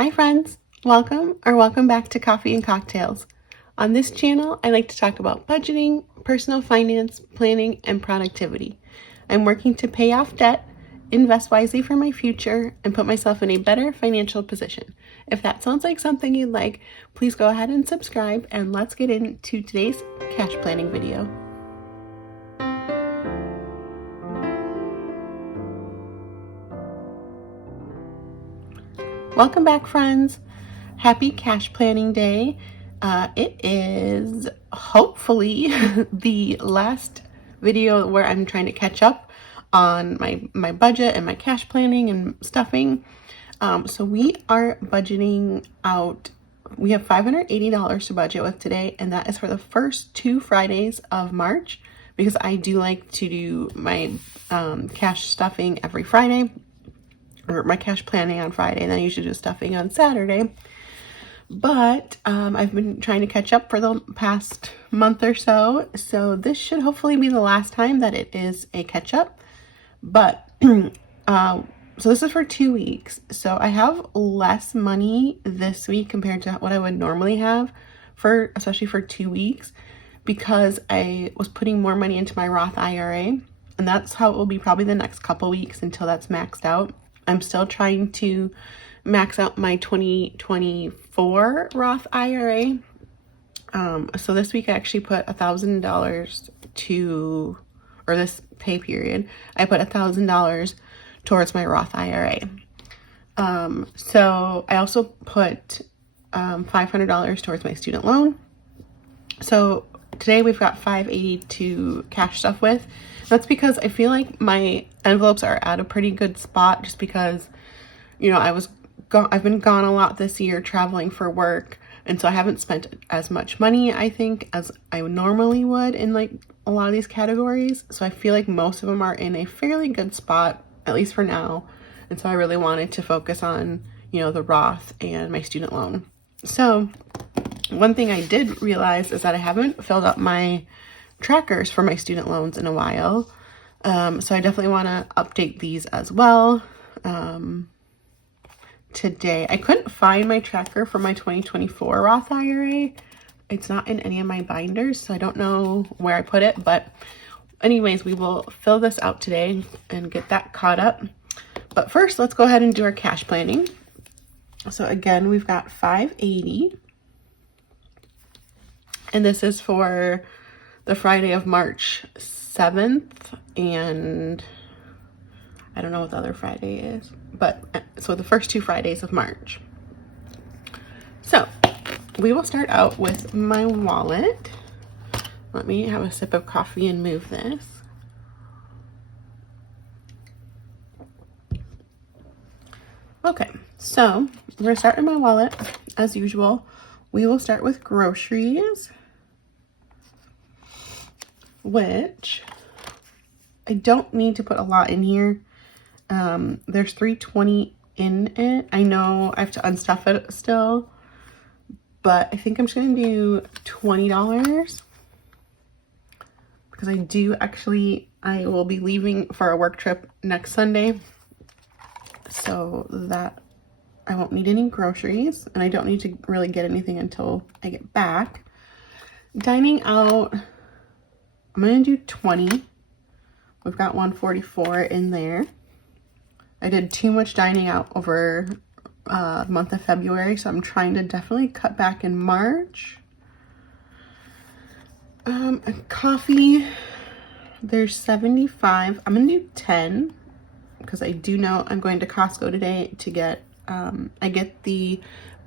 Hi friends, welcome back to Coffee and Cocktails. On this channel, I like to talk about budgeting, personal finance, planning, and productivity. I'm working to pay off debt, invest wisely for my future, and put myself in a better financial position. If that sounds like something you'd like, please go ahead and subscribe, and let's get into today's cash planning video. Welcome back, friends. Happy cash planning day. It is hopefully the last video where I'm trying to catch up on my budget and my cash planning and stuffing. So we are budgeting out. We have $580 to budget with today, and that is for the first 2 Fridays of March because I do like to do my cash stuffing every Friday, or my cash planning on Friday, and then I usually do stuffing on Saturday. But I've been trying to catch up for the past month or so, so this should hopefully be the last time that it is a catch up. But so this is for 2 weeks, so I have less money this week compared to what I would normally have for, especially for 2 weeks, because I was putting more money into my Roth IRA, and that's how it will be probably the next couple weeks until that's maxed out. I'm still trying to max out my 2024 Roth IRA. So this week I actually put $1,000 to, or this pay period, I put $1,000 towards my Roth IRA. So I also put $500 towards my student loan. So today we've got $580 to cash stuff with. That's because I feel like my envelopes are at a pretty good spot, just because, you know, I've been gone a lot this year traveling for work, and so I haven't spent as much money, I think, as I normally would in like a lot of these categories. So I feel like most of them are in a fairly good spot, at least for now. And so I really wanted to focus on, you know, the Roth and my student loan. So one thing I did realize is that I haven't filled up my trackers for my student loans in a while. So I definitely want to update these as well. Today, I couldn't find my tracker for my 2024 Roth IRA. It's not in any of my binders, so I don't know where I put it. But anyways, we will fill this out today and get that caught up. But first, let's go ahead and do our cash planning. So again, we've got $580. And this is for the Friday of March 7th, and I don't know what the other Friday is, but so the first 2 Fridays of March. So we will start out with my wallet. Let me have a sip of coffee and move this. Okay, so we're gonna start in my wallet as usual. We will start with groceries, which I don't need to put a lot in here. There's $320 in it. I know I have to unstuff it still, but I think I'm just gonna do $20 because I will be leaving for a work trip next Sunday, so that I won't need any groceries, and I don't need to really get anything until I get back. Dining out, I'm gonna do 20. We've got 144 in there. I did too much dining out over the month of February, so I'm trying to definitely cut back in March. Coffee, there's 75. I'm gonna do 10 because I do know I'm going to Costco today to get, I get the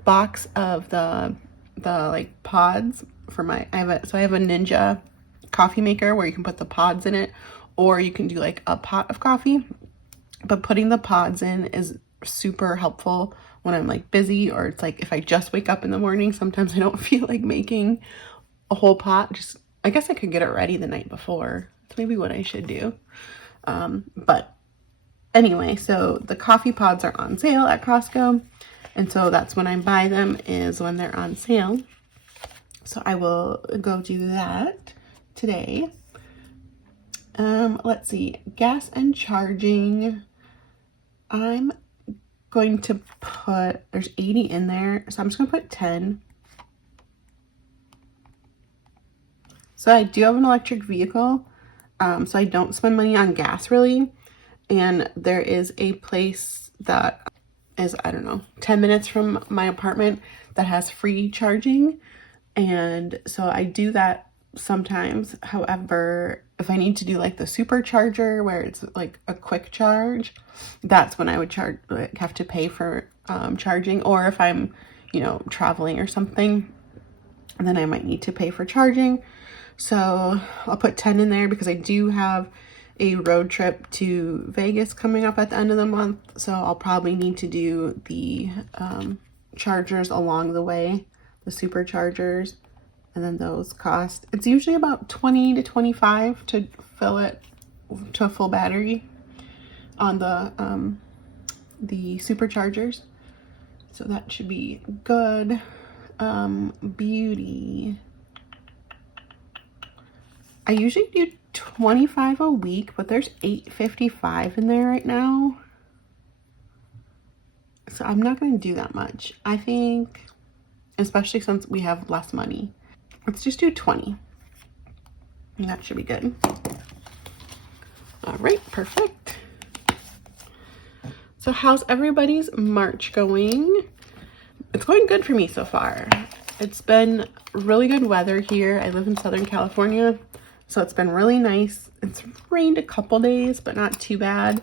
box of the like pods for my, I have a Ninja coffee maker where you can put the pods in it, or you can do like a pot of coffee. But putting the pods in is super helpful when I'm like busy, or it's like if I just wake up in the morning, sometimes I don't feel like making a whole pot. Just, I guess I could get it ready the night before. That's maybe what I should do. But anyway, so the coffee pods are on sale at Costco. And so that's when I buy them, is when they're on sale. So I will go do that today. Let's see, gas and charging. I'm going to put, there's 80 in there, so I'm just gonna put 10. So I do have an electric vehicle, so I don't spend money on gas really. And there is a place that is, I don't know, 10 minutes from my apartment that has free charging. And so I do that sometimes. However, if I need to do like the supercharger where it's like a quick charge, that's when I would have to pay for charging. Or if I'm, you know, traveling or something, then I might need to pay for charging. So I'll put 10 in there because I do have a road trip to Vegas coming up at the end of the month. So I'll probably need to do the chargers along the way, the superchargers, and then those cost, it's usually about 20 to 25 to fill it to a full battery on the superchargers. So that should be good. Beauty. I usually do 25 a week, but there's $8.55 in there right now. So I'm not going to do that much. I think, especially since we have less money, let's just do 20. And that should be good. All right, perfect. So how's everybody's March going? It's going good for me so far. It's been really good weather here. I live in Southern California, so it's been really nice. It's rained a couple days, but not too bad.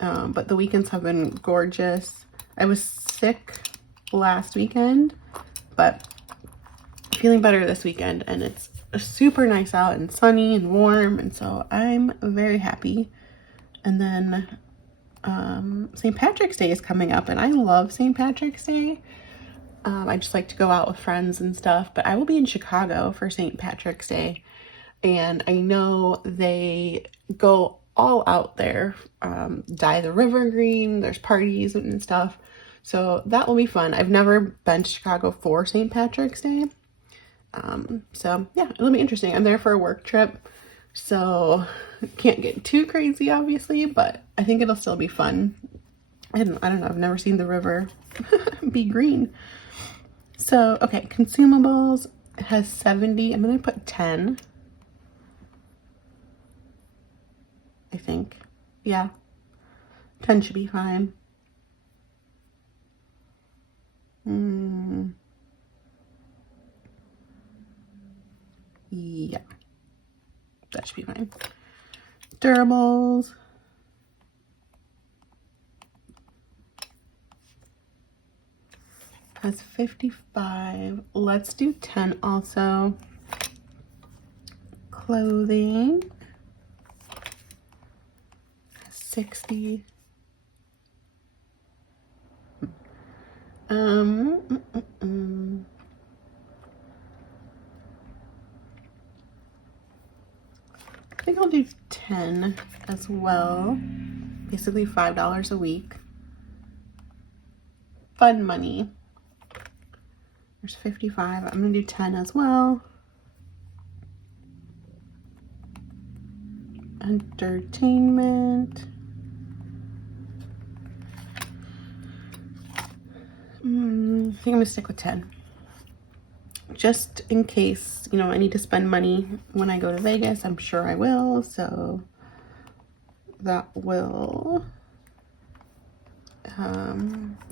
But the weekends have been gorgeous. I was sick last weekend, but feeling better this weekend, and it's super nice out and sunny and warm, and so I'm very happy. And then St. Patrick's Day is coming up, and I love St. Patrick's Day. I just like to go out with friends and stuff, but I will be in Chicago for St. Patrick's Day, and I know they go all out there, dye the river green, there's parties and stuff, so that will be fun. I've never been to Chicago for St. Patrick's Day, so yeah, it'll be interesting. I'm there for a work trip, so can't get too crazy obviously, but I think it'll still be fun. I don't know, I've never seen the river be green. So okay, consumables has 70. I'm gonna put 10, I think. Yeah, 10 should be fine. Yeah, that should be fine. Durables. Has 55. Let's do 10 also. Clothing. 60. I think I'll do 10 as well. Basically $5 a week. Fun money. There's 55. I'm gonna do 10 as well. Entertainment. I think I'm gonna stick with 10. Just in case, you know, I need to spend money when I go to Vegas. I'm sure I will, so that will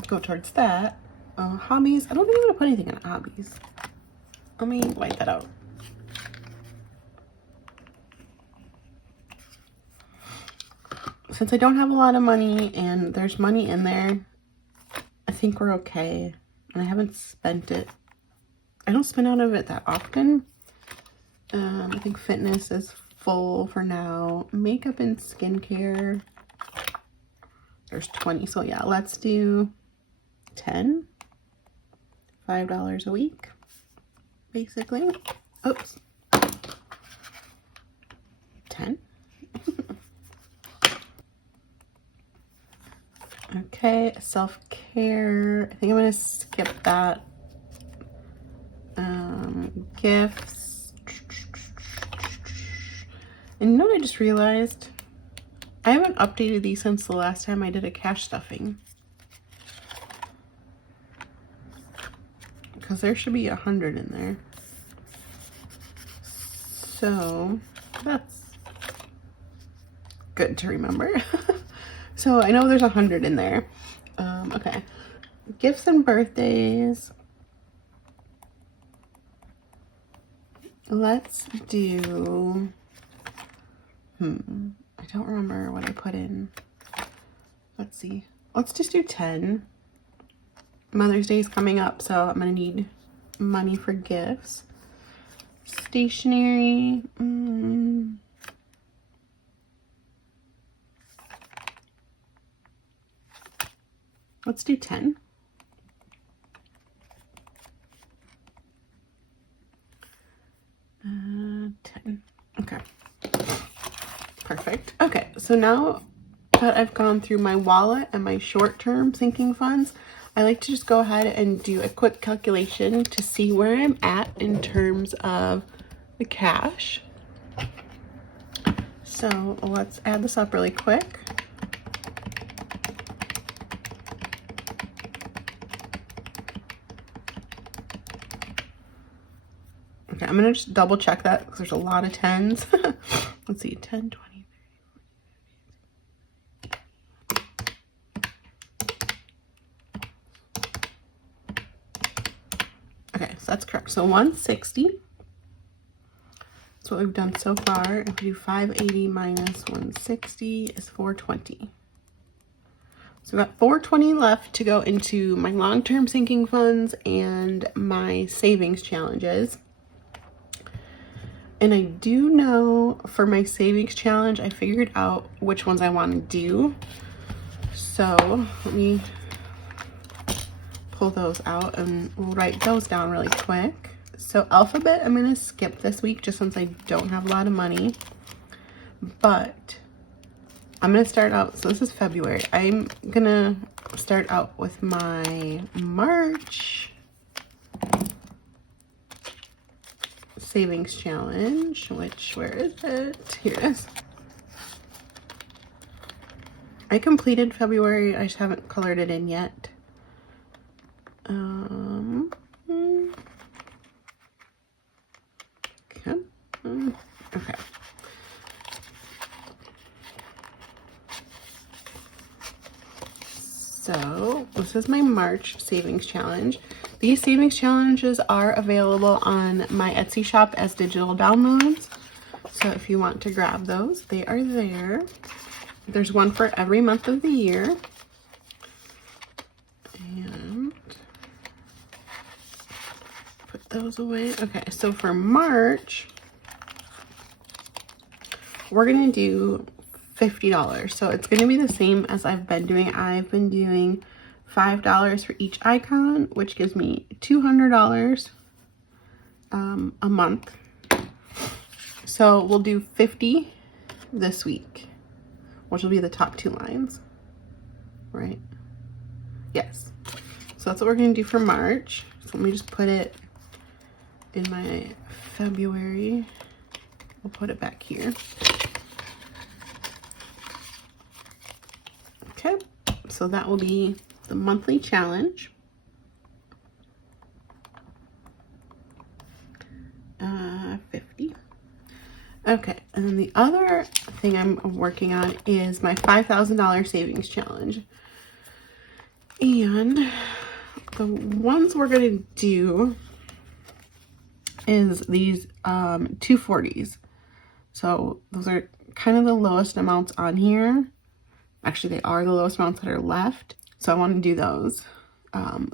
go towards that. Hobbies. I don't think I'm gonna put anything in hobbies. Let me white that out. Since I don't have a lot of money and there's money in there, I think we're okay. And I haven't spent it. I don't spend out of it that often. I think fitness is full for now. Makeup and skincare. There's 20. So yeah, let's do 10. $5 a week, basically. Oops. 10. Okay, self-care. I think I'm gonna skip that. Gifts. And you know what I just realized? I haven't updated these since the last time I did a cash stuffing. because there should be 100 in there. So that's good to remember. So I know there's 100 in there. Okay. Gifts and birthdays. Let's do, I don't remember what I put in. Let's see. Let's just do 10. Mother's Day is coming up, so I'm gonna need money for gifts. Stationery. Let's do 10. Okay. Perfect. Okay, so now that I've gone through my wallet and my short-term sinking funds, I like to just go ahead and do a quick calculation to see where I'm at in terms of the cash. So let's add this up really quick. Okay, I'm gonna just double check that because there's a lot of 10s. Let's see, 10, 20, 30. Okay, so that's correct. So 160. That's what we've done so far. If we do 580 minus 160 is 420. So we've got 420 left to go into my long-term sinking funds and my savings challenges. And I do know for my savings challenge, I figured out which ones I want to do. So let me pull those out and we'll write those down really quick. So alphabet, I'm going to skip this week just since I don't have a lot of money. But I'm going to start out, so this is February. I'm going to start out with my March savings challenge, which, where is it? Here it is. I completed February. I just haven't colored it in yet. Okay. So this is my March savings challenge. These savings challenges are available on my Etsy shop as digital downloads. So if you want to grab those, they are there. There's one for every month of the year. And put those away. Okay, so for March, we're gonna do $50. So it's gonna be the same as I've been doing. I've been doing $5 for each icon, which gives me $200 a month. So we'll do 50 this week, which will be the top 2 lines, right? Yes. So that's what we're gonna do for March. So let me just put it in my February. We'll put it back here. Okay, so that will be the monthly challenge. 50. Okay, and then the other thing I'm working on is my $5,000 savings challenge. And the ones we're gonna do is these 240s. So those are kind of the lowest amounts on here. Actually, they are the lowest amounts that are left. So I want to do those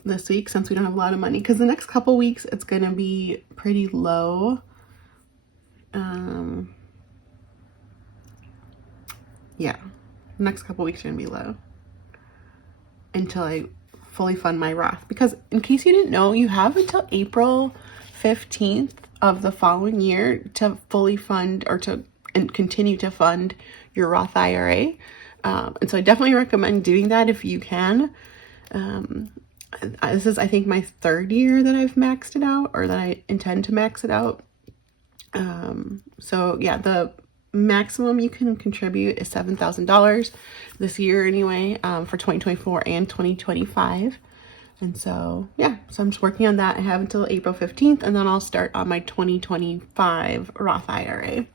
this week since we don't have a lot of money. Because the next couple weeks, it's going to be pretty low. Yeah, the next couple weeks are going to be low. Until I fully fund my Roth. Because in case you didn't know, you have until April 15th of the following year to fully fund or to continue to fund your Roth IRA. And so I definitely recommend doing that if you can. This is, I think, my 3rd year that I've maxed it out, or that I intend to max it out. So yeah, the maximum you can contribute is $7,000 this year anyway, for 2024 and 2025. And so, yeah, so I'm just working on that. I have until April 15th, and then I'll start on my 2025 Roth IRA.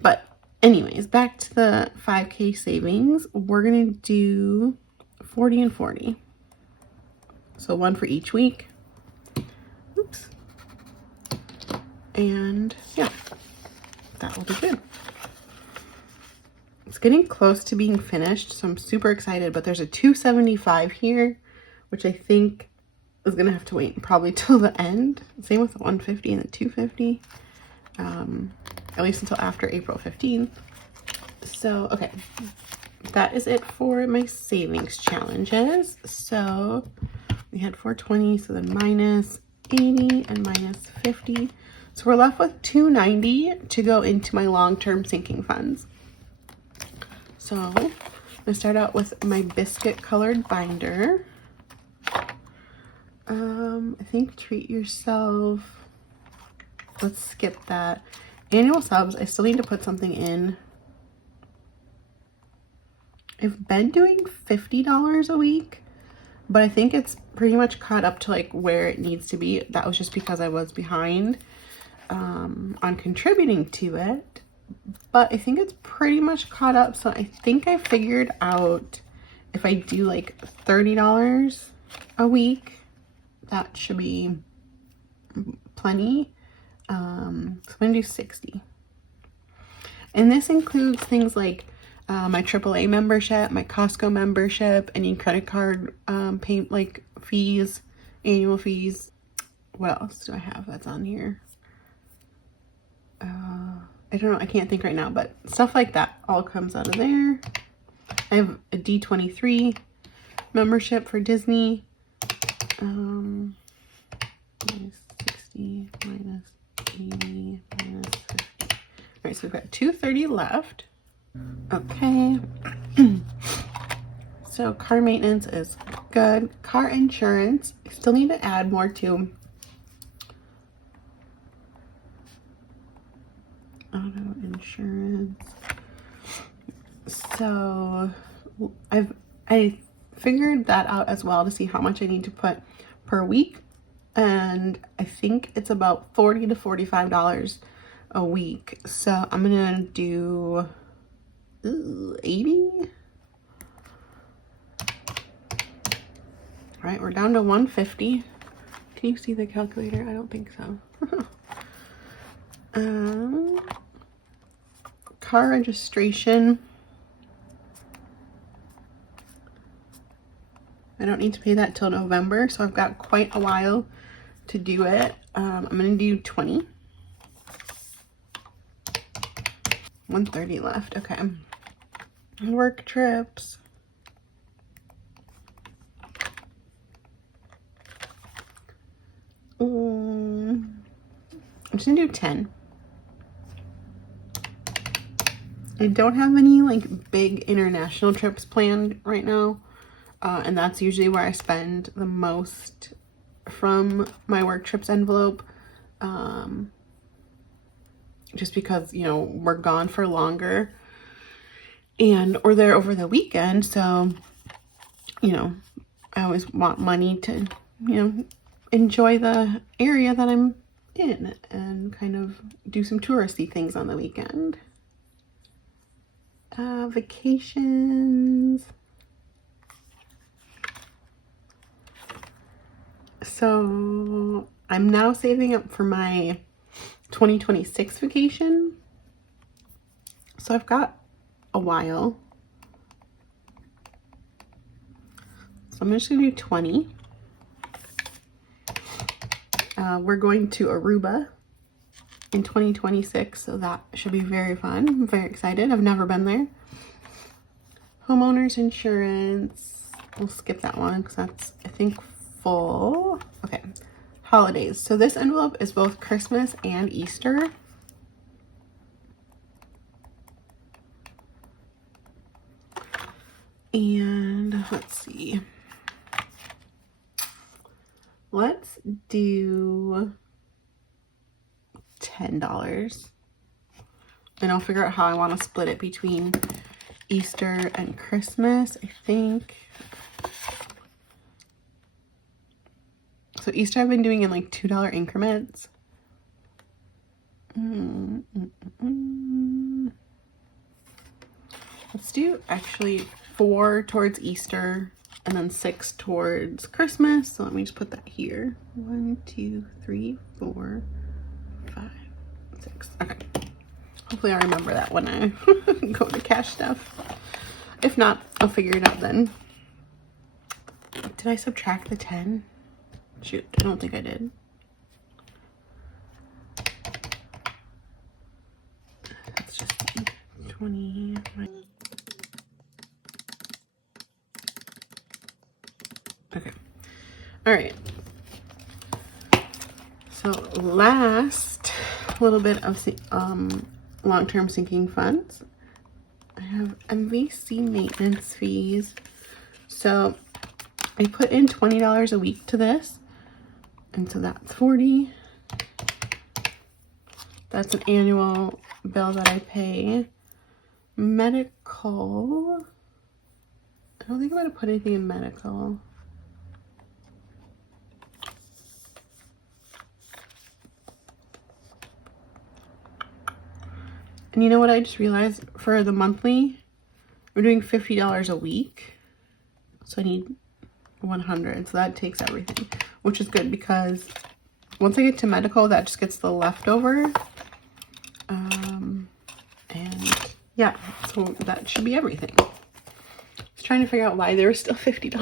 But anyways, back to the 5K savings. We're going to do 40 and 40. So one for each week. Oops. And yeah, that will be good. It's getting close to being finished, so I'm super excited, but there's a 275 here, which I think is gonna have to wait probably till the end. Same with the 150 and the 250, at least until after April 15th. So, okay, that is it for my savings challenges. So we had 420, so then minus 80 and minus 50. So we're left with 290 to go into my long-term sinking funds. So I'm gonna start out with my biscuit colored binder. I think treat yourself. Let's skip that. Annual subs, I still need to put something in. I've been doing $50 a week, but I think it's pretty much caught up to like where it needs to be. That was just because I was behind on contributing to it. But I think it's pretty much caught up. So I think I figured out if I do like $30 a week, that should be plenty. So I'm gonna do 60. And this includes things like my AAA membership, my Costco membership, any credit card like fees, annual fees. What else do I have that's on here? I don't know, I can't think right now, but stuff like that all comes out of there. I have a D23 membership for Disney. Minus 60, minus 80, minus 50. All right, so we've got 230 left. Okay. So car maintenance is good. Car insurance, I still need to add more to. Auto insurance. So I figured that out as well to see how much I need to put per week, and I think it's about $40 to $45 a week. So I'm gonna do 80. All right, we're down to 150. Can you see the calculator? I don't think so. Car registration. I don't need to pay that till November, so I've got quite a while to do it. I'm gonna do 20. 130 left. Okay. Work trips. I'm just gonna do 10. I don't have any like big international trips planned right now, and that's usually where I spend the most from my work trips envelope, just because, you know, we're gone for longer and or there over the weekend, so, you know, I always want money to, you know, enjoy the area that I'm in and kind of do some touristy things on the weekend. Vacations. So I'm now saving up for my 2026 vacation. So I've got a while. So I'm just gonna do 20. We're going to Aruba in 2026, so that should be very fun. I'm very excited. I've never been there. Homeowners insurance. We'll skip that one because that's, I think, full. Okay. Holidays. So this envelope is both Christmas and Easter. And let's see. Let's do $10. And I'll figure out how I want to split it between Easter and Christmas. I think So Easter I've been doing in like $2 increments. Let's do actually 4 towards Easter and then 6 towards Christmas. So let me just put that here. 1, 2, 3, 4, 5, 6. Okay. Hopefully I'll remember that when I go to cash stuff. If not, I'll figure it out then. Did I subtract the 10? Shoot, I don't think I did. Let's just see. 20. Okay. All right. So last little bit of long-term sinking funds. I have MVC maintenance fees. So I put in $20 a week to this. And so that's 40. That's an annual bill that I pay. Medical. I don't think I'm going to put anything in medical. And you know what I just realized? For the monthly, we're doing $50 a week. So I need 100. So that takes everything, which is good because once I get to medical, that just gets the leftover. And yeah, so that should be everything. I was trying to figure out why there was still $50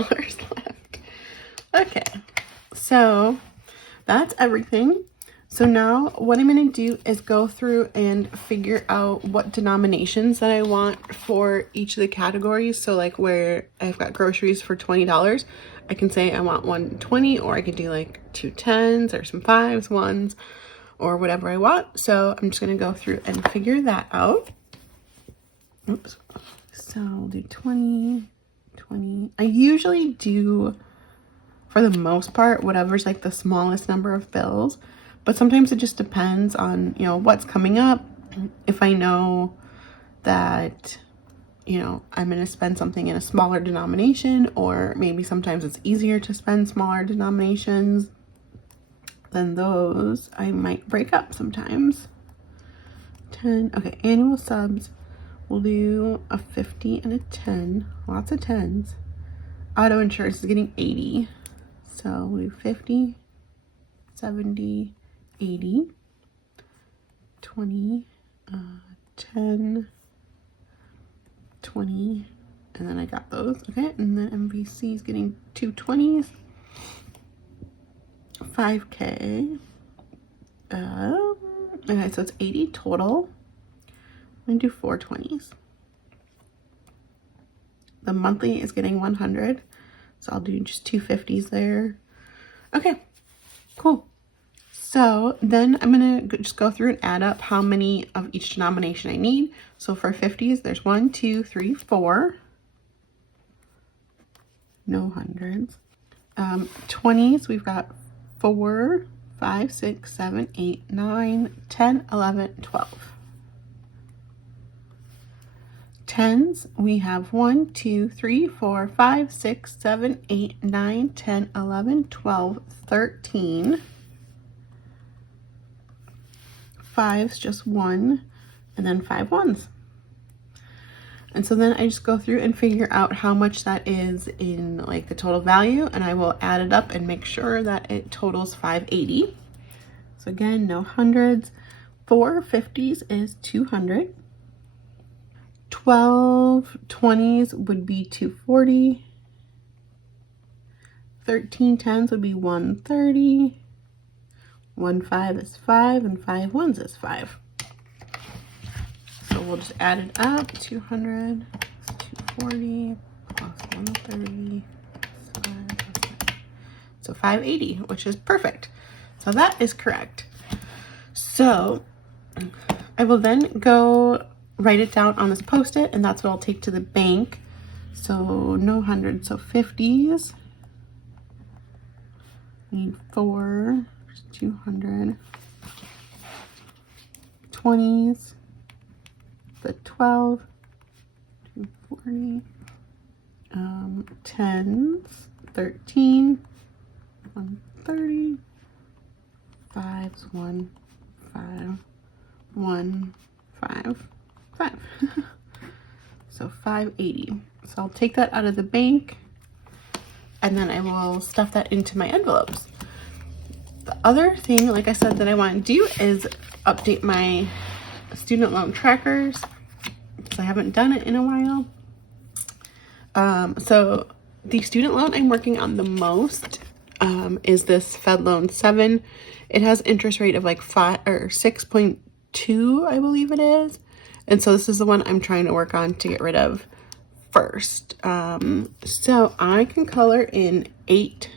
left. Okay, so that's everything. So now what I'm going to do is go through and figure out what denominations that I want for each of the categories. So like where I've got groceries for $20, I can say I want 120, or I could do like 2 10s or some 5s, 1s, or whatever I want. So I'm just going to go through and figure that out. Oops. So I'll do 20, 20. I usually do, for the most part, whatever's like the smallest number of bills. But sometimes it just depends on, you know, what's coming up. If I know that, you know, I'm going to spend something in a smaller denomination, or maybe sometimes it's easier to spend smaller denominations, then those I might break up sometimes. 10. Okay, annual subs. We'll do a 50 and a 10. Lots of 10s. Auto insurance is getting 80. So we'll do 50, 70, 80, 20, 10, 20, and then I got those. Okay, and then MVC is getting 2 20s, 5K. Okay, so it's 80 total. I'm gonna do 4 20s. The monthly is getting 100, so I'll do just 2 50s there. Okay, cool. So then I'm going to just go through and add up how many of each denomination I need. So for 50s, there's 1, 2, 3, 4. No hundreds. 20s, we've got 4, 5, 6, 7, 8, 9, 10, 11, 12. 10s, we have 1, 2, 3, 4, 5, 6, 7, 8, 9, 10, 11, 12, 13. 5s, just 1, and then 5 1s. And so then I just go through and figure out how much that is in like the total value, and I will add it up and make sure that it totals 580. So again, no hundreds. 4 50s is 200. 12 20s would be 240. 13 10s would be 130. 1 5 is 5, and 5 1s is 5. So we'll just add it up. 200 plus 240 plus 130 plus 5 plus 5. So 580, which is perfect. So that is correct. So I will then go write it down on this Post-it, and that's what I'll take to the bank. So no hundreds, so 50s. Need 4. 200, 20s, the 12, 240, 10s, 13, 30. 5's 1, 5, 1, 5, 5. So 580. So I'll take that out of the bank and then I will stuff that into my envelopes. The other thing, like I said, that I want to do is update my student loan trackers, because I haven't done it in a while. So the student loan I'm working on the most is this Fed Loan 7. It has interest rate of like 6.2, I believe it is. And so this is the one I'm trying to work on to get rid of first. So I can color in 8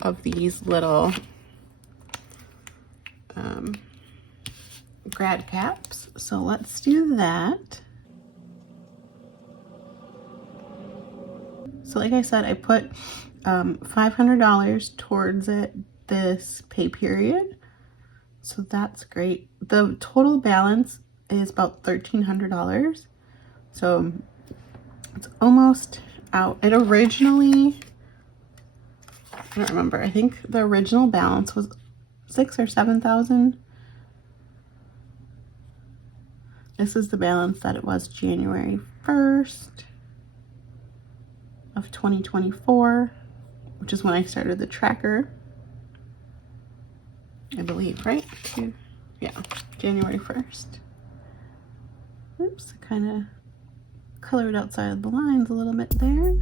of these little grad caps. So let's do that. So like I said, I put $500 towards it this pay period. So that's great. The total balance is about $1,300. So it's almost out. It originally, I don't remember, I think the original balance was 6,000 or 7,000. This is the balance that it was January 1st of 2024, which is when I started the tracker, I believe, right? Yeah, January 1st. Oops, I kind of colored outside of the lines a little bit there.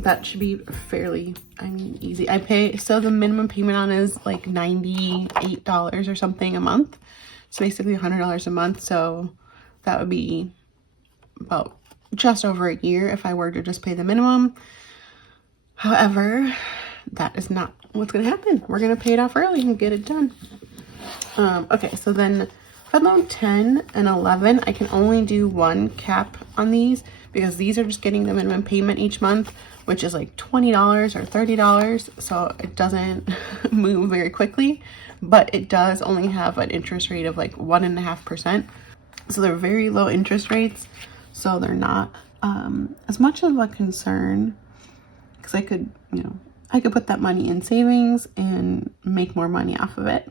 That should be fairly, easy. I pay, so the minimum payment on it is like $98 or something a month. So basically $100 a month. So that would be about just over a year if I were to just pay the minimum. However, that is not what's going to happen. We're going to pay it off early and get it done. Okay, so then Fed Loan 10 and 11, I can only do one cap on these because these are just getting the minimum payment each month, which is like $20 or $30. So it doesn't move very quickly, but it does only have an interest rate of like 1.5%. So they're very low interest rates. So they're not as much of a concern, because I could, I could put that money in savings and make more money off of it.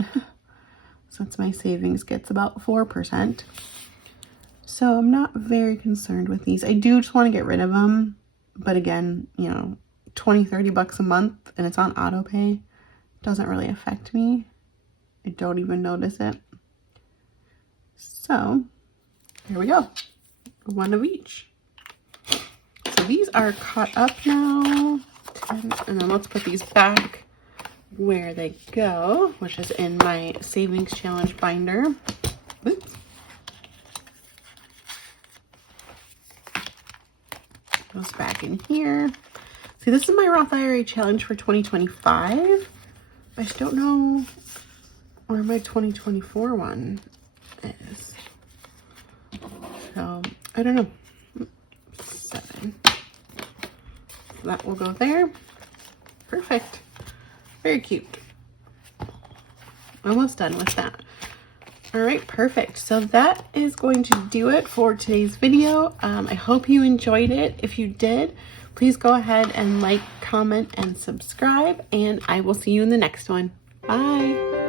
Since my savings gets about 4%. So I'm not very concerned with these. I do just want to get rid of them. But again, 20, 30 bucks a month and it's on auto pay. Doesn't really affect me. I don't even notice it. So here we go. One of each. So these are caught up now. 10, and then let's put these back where they go, which is in my savings challenge binder. Oops. Goes back in here. See, this is my Roth IRA challenge for 2025. I just don't know where my 2024 one is. So I don't know. 7. So that will go there. Perfect. Very cute. Almost done with that. All right, perfect. So that is going to do it for today's video. I hope you enjoyed it. If you did, please go ahead and like, comment, and subscribe, and I will see you in the next one. Bye.